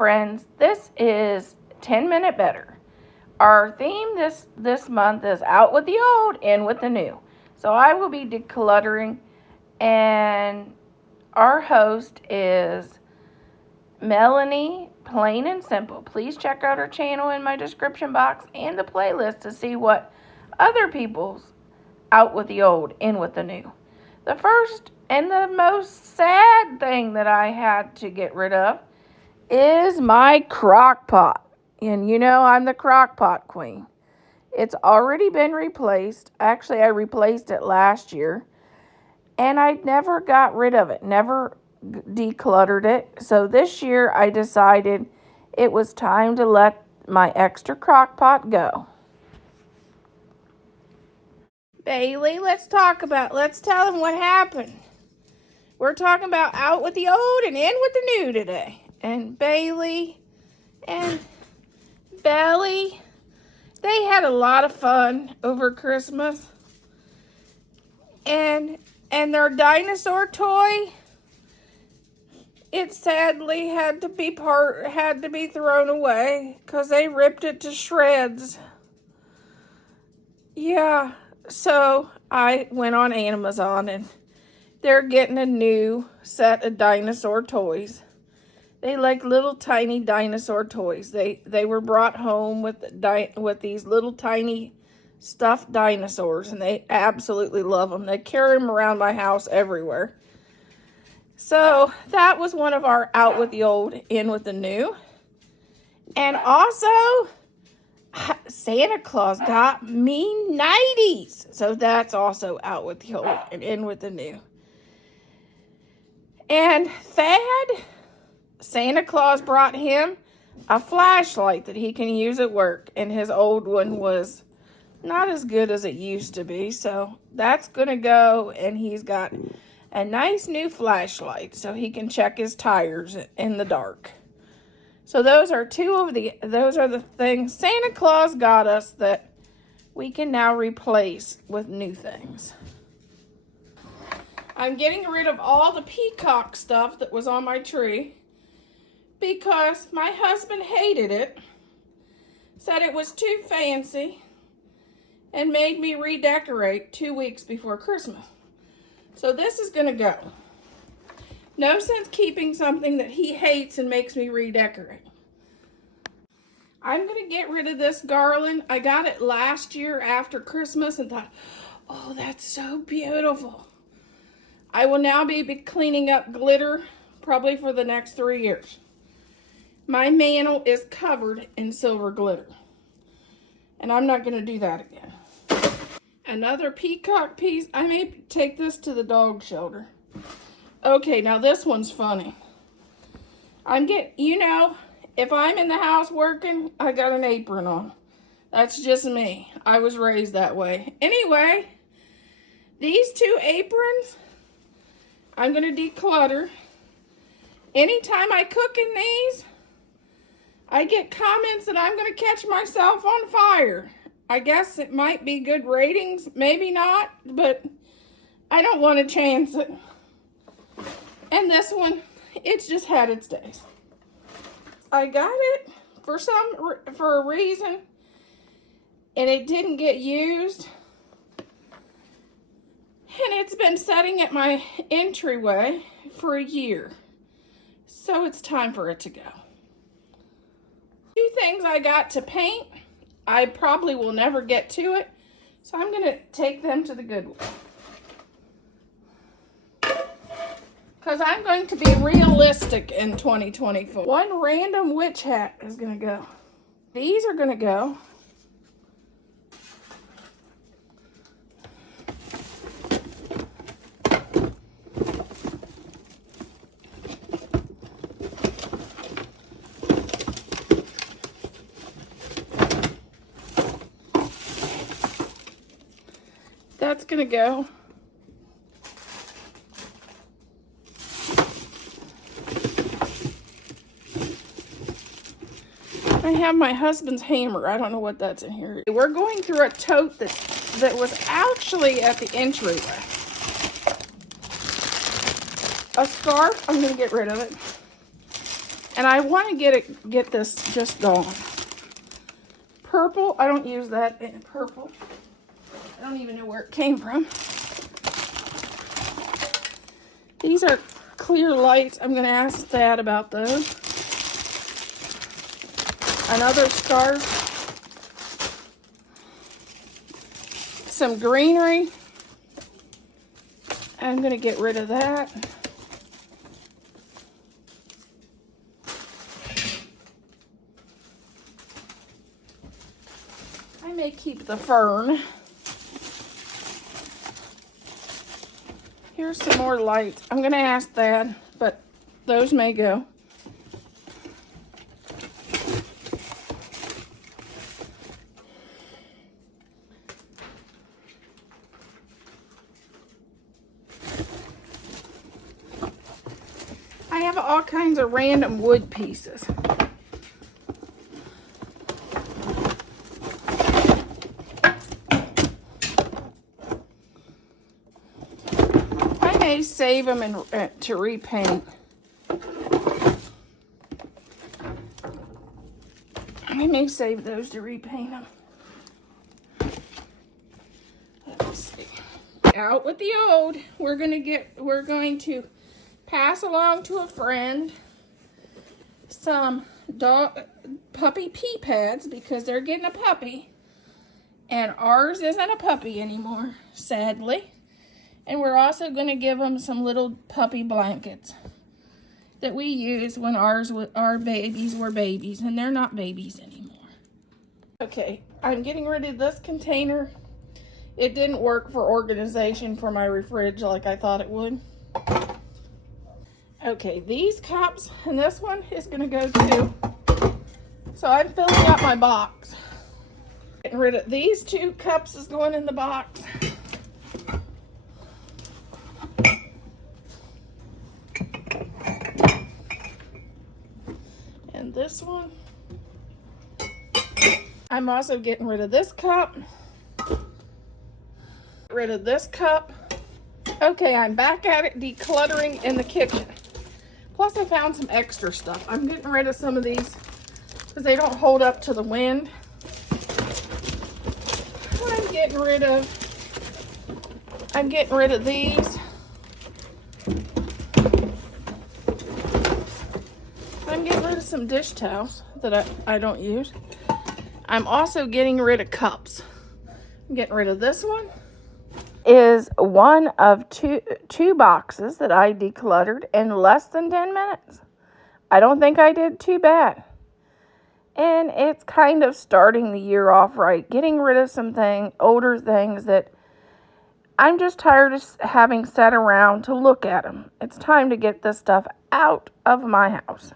Friends, this is 10 Minute Better. Our theme this month is out with the old, in with the new. So I will be decluttering, and our host is Melanie, Plain and Simple. Please check out our channel in my description box and the playlist to see what other people's out with the old, in with the new. The first and the most sad thing that I had to get rid of is my crock pot. And you know I'm the crock pot queen. It's already been replaced. Actually, I replaced it last year. And I never got rid of it. Never decluttered it. So this year I decided it was time to let my extra crock pot go. Bailey, let's tell them what happened. We're talking about out with the old and in with the new today. And Bailey and Belly, they had a lot of fun over Christmas. And their dinosaur toy, it sadly had to be thrown away because they ripped it to shreds. Yeah, so I went on Amazon and they're getting a new set of dinosaur toys. They like little tiny dinosaur toys. They were brought home with these little tiny stuffed dinosaurs, and they absolutely love them. They carry them around my house everywhere. So that was one of our out with the old, in with the new. And also, Santa Claus got me 90s. So that's also out with the old and in with the new. And Thad, Santa Claus brought him a flashlight that he can use at work, and his old one was not as good as it used to be, so that's gonna go, and he's got a nice new flashlight so he can check his tires in the dark. So those are the things Santa Claus got us that we can now replace with new things. I'm getting rid of all the peacock stuff that was on my tree because my husband hated it, said it was too fancy, and made me redecorate 2 weeks before Christmas. So this is gonna go. No sense keeping something that he hates and makes me redecorate. I'm gonna get rid of this garland. I got it last year after Christmas and thought, oh, that's so beautiful. I will now be cleaning up glitter probably for the next 3 years. My mantle is covered in silver glitter, and I'm not gonna do that again. Another peacock piece. I may take this to the dog shelter. Okay, now this one's funny. If I'm in the house working, I got an apron on. That's just me. I was raised that way. Anyway, these 2 aprons, I'm gonna declutter. Anytime I cook in these, I get comments that I'm gonna catch myself on fire. I guess it might be good ratings, maybe not, but I don't want to chance it. And this one, it's just had its days. I got it for a reason, and it didn't get used. And it's been sitting at my entryway for a year. So it's time for it to go. 2 things I got to paint. I probably will never get to it, so I'm going to take them to the Goodwill. Because I'm going to be realistic in 2024. One random witch hat is going to go. These are going to go. That's gonna go. I have my husband's hammer. I don't know what that's in here. We're going through a tote that was actually at the entryway. A scarf, I'm gonna get rid of it. And I want to get this just gone. Purple, I don't use that in purple. I don't even know where it came from. These are clear lights. I'm going to ask Thad about those. Another scarf. Some greenery. I'm going to get rid of that. I may keep the fern. Here's some more lights. I'm going to ask Thad, but those may go. I have all kinds of random wood pieces. I may save them to repaint. I may save those to repaint them. Let's see. Out with the old. We're going to pass along to a friend some puppy pee pads because they're getting a puppy. And ours isn't a puppy anymore, sadly. And we're also going to give them some little puppy blankets that we used when our babies were babies, and they're not babies anymore. Okay, I'm getting rid of this container. It didn't work for organization for my fridge like I thought it would. Okay, these cups and this one is going to go too. So I'm filling up my box. Getting rid of these 2 cups is going in the box. And this one. I'm also getting rid of this cup. Get rid of this cup. Okay, I'm back at it decluttering in the kitchen. Plus I found some extra stuff. I'm getting rid of some of these because they don't hold up to the wind. I'm getting rid of these. I'm getting rid of some dish towels that I don't use. I'm also getting rid of cups. I'm getting rid of this one. Is one of two boxes that I decluttered in less than 10 minutes. I don't think I did too bad. And it's kind of starting the year off right. Getting rid of some older things that I'm just tired of having sat around to look at them. It's time to get this stuff out of my house.